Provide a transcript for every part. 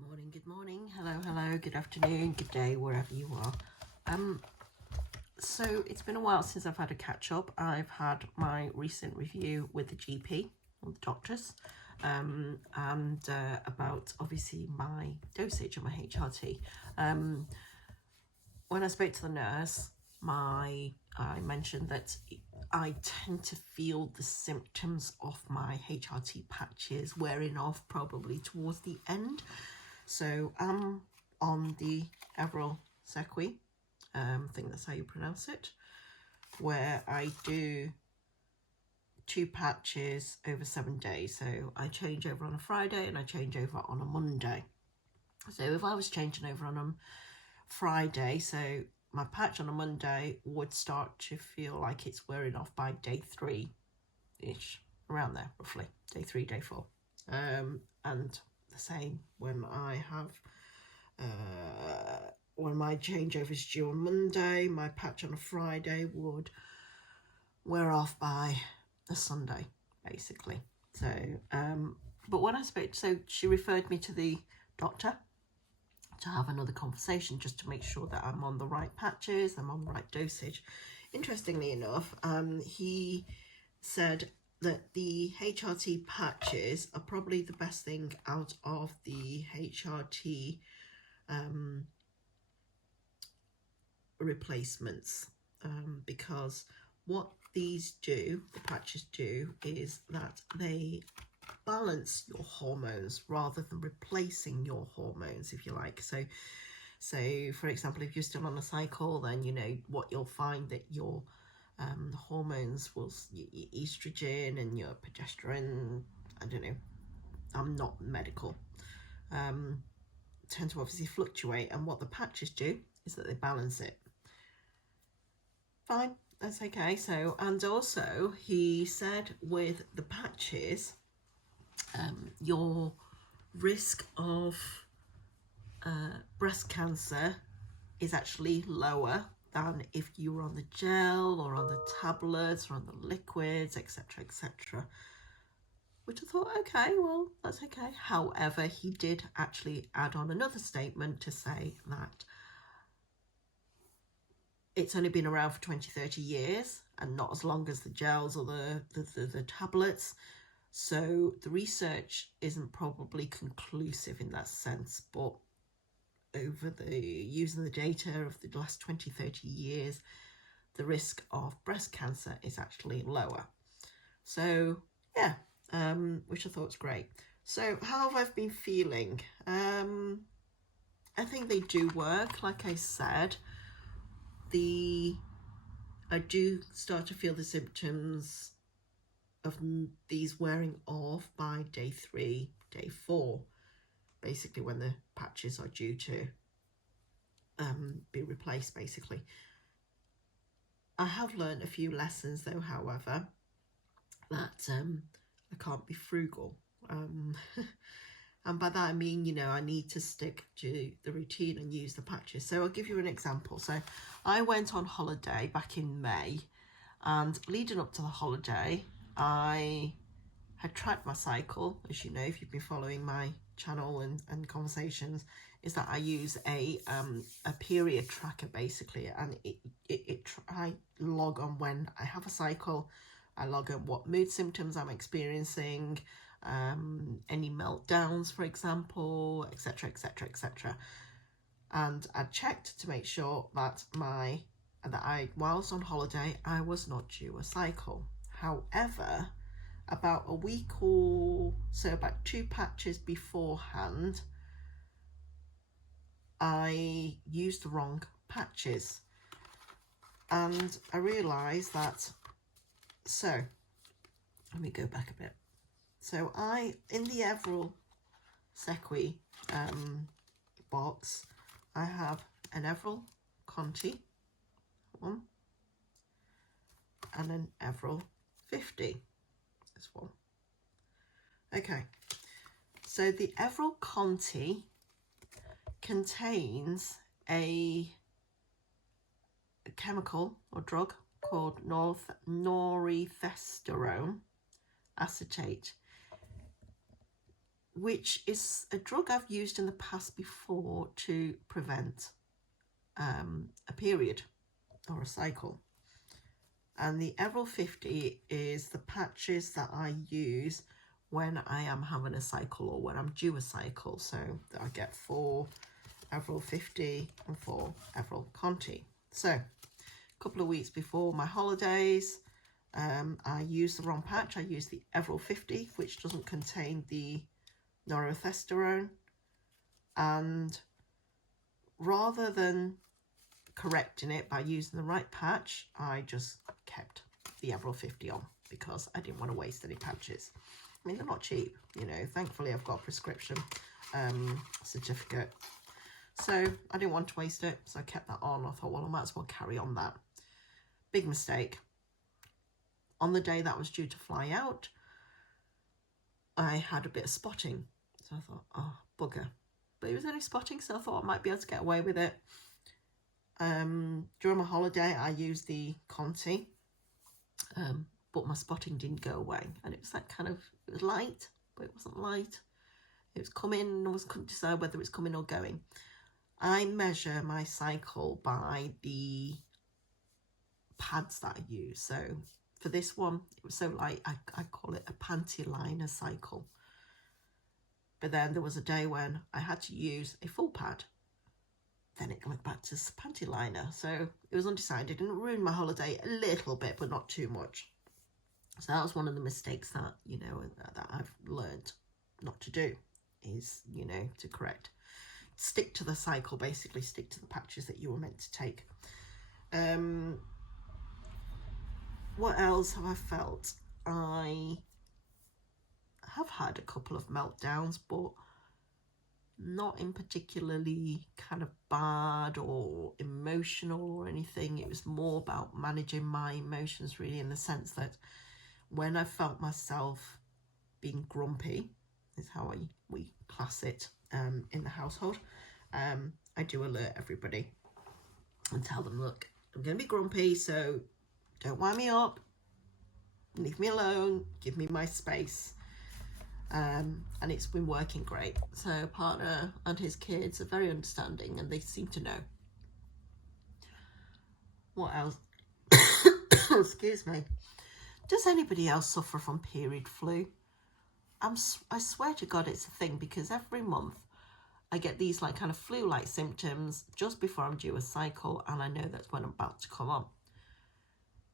Good morning, hello, good afternoon, good day, wherever you are. So it's been a while since I've had a catch up. I've had my recent review with the GP, or the doctors, and about obviously my dosage of my HRT. When I spoke to the nurse, I mentioned that I tend to feel the symptoms of my HRT patches wearing off probably towards the end. So I'm on the Evorel Sequi, I think that's how you pronounce it, where I do 2 patches over 7 days. So I change over on a Friday and I change over on a Monday. So if I was changing over on a Friday, so my patch on a Monday would start to feel like it's wearing off by day 3-ish, around there roughly, day 3, day 4. And the same when I have when my changeover is due on Monday, my patch on a Friday would wear off by a Sunday, basically. So, but when I spoke, so she referred me to the doctor to have another conversation just to make sure that I'm on the right patches, I'm on the right dosage. Interestingly enough, he said that the HRT patches are probably the best thing out of the HRT replacements, because what these do, the patches do, is that they balance your hormones rather than replacing your hormones, if you like. So for example, if you're still on a cycle, then you know what you'll find, that your hormones will, your estrogen and your progesterone, I don't know, I'm not medical, tend to obviously fluctuate, and what the patches do is that they balance it. Fine, that's okay. So, and also he said with the patches, your risk of breast cancer is actually lower than if you were on the gel or on the tablets or on the liquids, etc., etc. Which I thought, okay, well, that's okay. However, he did actually add on another statement to say that it's only been around for 20-30 years and not as long as the gels or the tablets. So the research isn't probably conclusive in that sense, but over using the data of the last 20-30 years, the risk of breast cancer is actually lower. So yeah, which I thought was great. So how have I been feeling? I think they do work. Like I said, I do start to feel the symptoms of these wearing off by day 3, day 4, basically when the patches are due to be replaced, basically. I have learned a few lessons though, however, that I can't be frugal. And by that I mean, you know, I need to stick to the routine and use the patches. So I'll give you an example. So I went on holiday back in May, and leading up to the holiday, I had tracked my cycle. As you know, if you've been following my channel and conversations, is that I use a period tracker basically, and I log on when I have a cycle, I log on what mood symptoms I'm experiencing, any meltdowns, for example, etc., etc., etc. And I checked to make sure that whilst on holiday, I was not due a cycle. However, about a week or so, about 2 patches beforehand, I used the wrong patches, and I realised that. So let me go back a bit. So in the Evorel Sequi box, I have an Evorel Conti one and an Evorel 50. This one. Okay, so the Evorel Conti contains a chemical or drug called norethindrone acetate. which is a drug I've used in the past before to prevent a period or a cycle. And the Evorel 50 is the patches that I use when I am having a cycle or when I'm due a cycle. So I get 4 Evorel 50 and 4 Evorel Conti. So a couple of weeks before my holidays, I used the wrong patch. I used the Evorel 50, which doesn't contain the norethestone, and rather than correcting it by using the right patch, I just kept the Evorel 50 on because I didn't want to waste any patches. I mean, they're not cheap, you know. Thankfully, I've got a prescription certificate, so I didn't want to waste it, so I kept that on. I thought, well, I might as well carry on that. Big mistake. On the day that was due to fly out, I had a bit of spotting, so I thought, oh, bugger. But it was only spotting, so I thought I might be able to get away with it. During my holiday, I used the Conti, but my spotting didn't go away, and it was that kind of, it was light, but it wasn't light. It was coming, and I couldn't decide whether it's coming or going. I measure my cycle by the pads that I use. So for this one, it was so light, I call it a panty liner cycle. But then there was a day when I had to use a full pad. Then it went back to panty liner. So it was undecided, and it ruined my holiday a little bit, but not too much. So that was one of the mistakes that, you know, that I've learned not to do, is, you know, to correct. Stick to the cycle, basically stick to the patches that you were meant to take. What else have I felt? I have had a couple of meltdowns, but not in particularly kind of bad or emotional or anything. It was more about managing my emotions, really, in the sense that when I felt myself being grumpy, is how we class it in the household, I do alert everybody and tell them, look, I'm going to be grumpy, so don't wind me up, leave me alone, give me my space. And it's been working great. So partner and his kids are very understanding, and they seem to know. What else? Excuse me. Does anybody else suffer from period flu? I swear to God it's a thing, because every month I get these like kind of flu-like symptoms just before I'm due a cycle, and I know that's when I'm about to come on.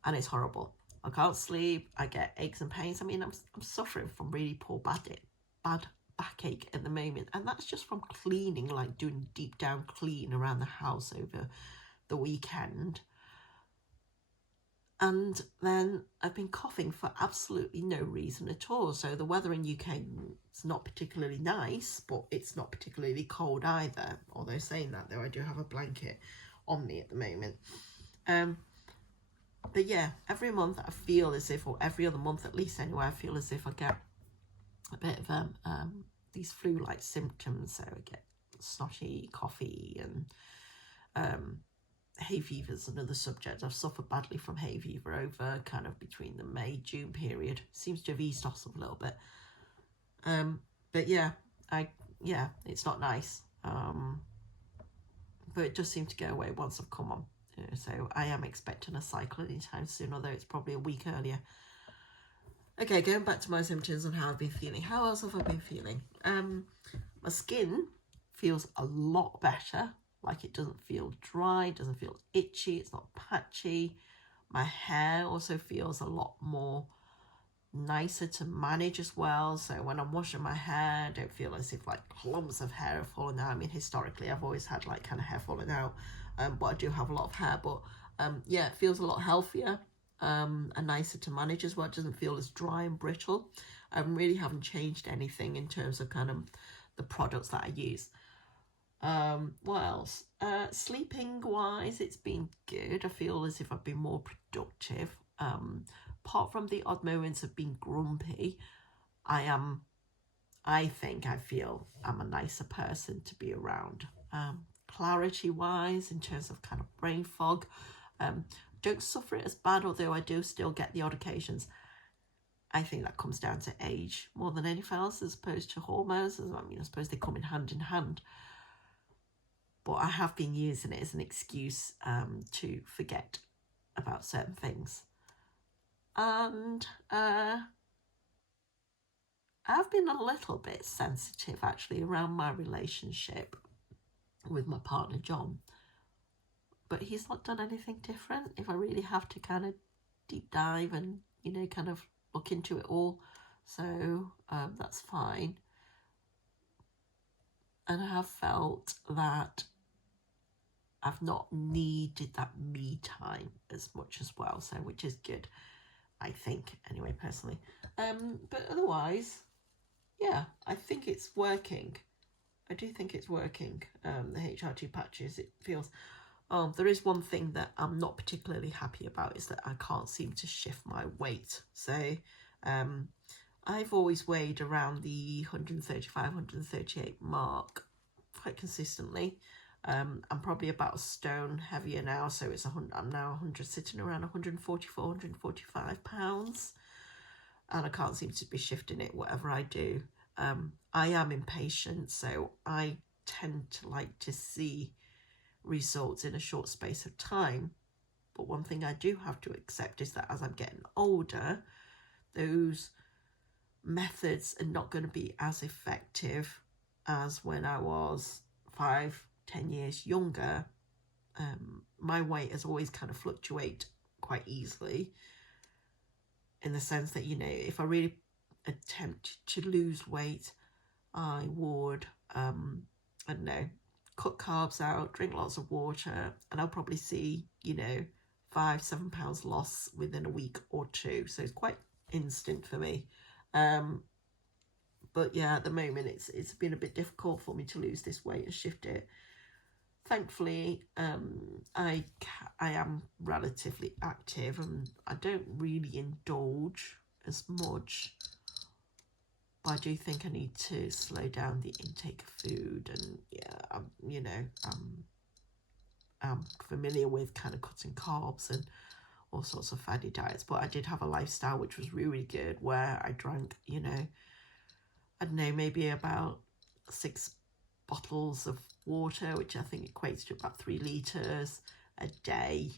And it's horrible. I can't sleep, I get aches and pains. I mean, I'm suffering from really poor bad backache at the moment, and that's just from cleaning, like doing deep down clean around the house over the weekend. And then I've been coughing for absolutely no reason at all. So the weather in UK is not particularly nice, but it's not particularly cold either. Although saying that, though, I do have a blanket on me at the moment. But yeah, every month I feel as if, or every other month at least anyway, I feel as if I get a bit of these flu-like symptoms. So I get snotty, coughy, and hay fever is another subject. I've suffered badly from hay fever over kind of between the May-June period. Seems to have eased off a little bit. But yeah, it's not nice. But it does seem to go away once I've come on. So I am expecting a cycle anytime soon, although it's probably a week earlier. Okay, going back to my symptoms and how I've been feeling. How else have I been feeling? My skin feels a lot better. Like, it doesn't feel dry, doesn't feel itchy, it's not patchy. My hair also feels a lot more nicer to manage as well. So when I'm washing my hair, I don't feel as if like clumps of hair have fallen out. I mean, historically, I've always had like kind of hair falling out. But I do have a lot of hair, but yeah, it feels a lot healthier and nicer to manage as well. It doesn't feel as dry and brittle. I really haven't changed anything in terms of kind of the products that I use. What else? Sleeping wise, it's been good. I feel as if I've been more productive. Apart from the odd moments of being grumpy, I feel I'm a nicer person to be around. Clarity wise, in terms of kind of brain fog, don't suffer it as bad, although I do still get the odd occasions. I think that comes down to age more than anything else, as opposed to hormones. I mean, I suppose they come in hand. But I have been using it as an excuse to forget about certain things. And I've been a little bit sensitive, actually, around my relationship with my partner, John. But he's not done anything different. If I really have to kind of deep dive and, you know, kind of look into it all. So that's fine. And I have felt that I've not needed that me time as much as well, so which is good, I think, anyway, personally. But otherwise, yeah, I think it's working. I do think it's working, the HRT patches. It feels... there is one thing that I'm not particularly happy about, is that I can't seem to shift my weight. So I've always weighed around the 135, 138 mark quite consistently. I'm probably about a stone heavier now, so I'm now 100, sitting around 144, 145 pounds, and I can't seem to be shifting it whatever I do. I am impatient, so I tend to like to see results in a short space of time. But one thing I do have to accept is that as I'm getting older, those methods are not going to be as effective as when I was 5-10 years younger. My weight has always kind of fluctuated quite easily, in the sense that, you know, if I really attempt to lose weight, I would I don't know, cut carbs out, drink lots of water, and I'll probably see, you know, 5-7 pounds loss within a week or two. So it's quite instant for me. But yeah, at the moment it's been a bit difficult for me to lose this weight and shift it. Thankfully, I am relatively active, and I don't really indulge as much. But I do think I need to slow down the intake of food, and yeah, you know, I'm familiar with kind of cutting carbs and all sorts of fatty diets. But I did have a lifestyle which was really good, where I drank, you know, I don't know, maybe about 6 bottles of water, which I think equates to about 3 litres a day,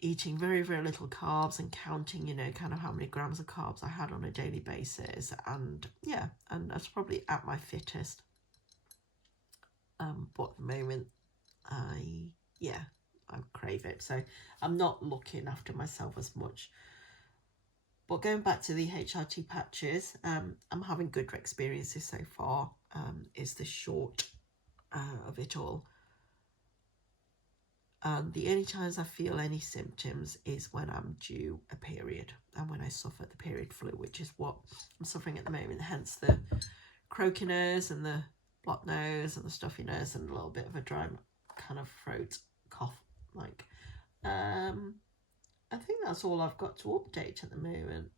eating very, very little carbs, and counting, you know, kind of how many grams of carbs I had on a daily basis. And yeah, and that's probably at my fittest. But at the moment, I crave it. So I'm not looking after myself as much. But going back to the HRT patches, I'm having good experiences so far. Is the short of it all. The only times I feel any symptoms is when I'm due a period, and when I suffer the period flu, which is what I'm suffering at the moment, hence the croaky nose and the blocked nose and the stuffy nose and a little bit of a dry kind of throat cough. Like, I think that's all I've got to update at the moment.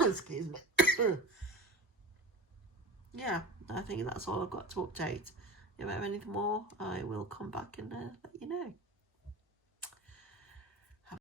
Excuse me. Yeah, I think that's all I've got to update. If I have anything more, I will come back and let you know.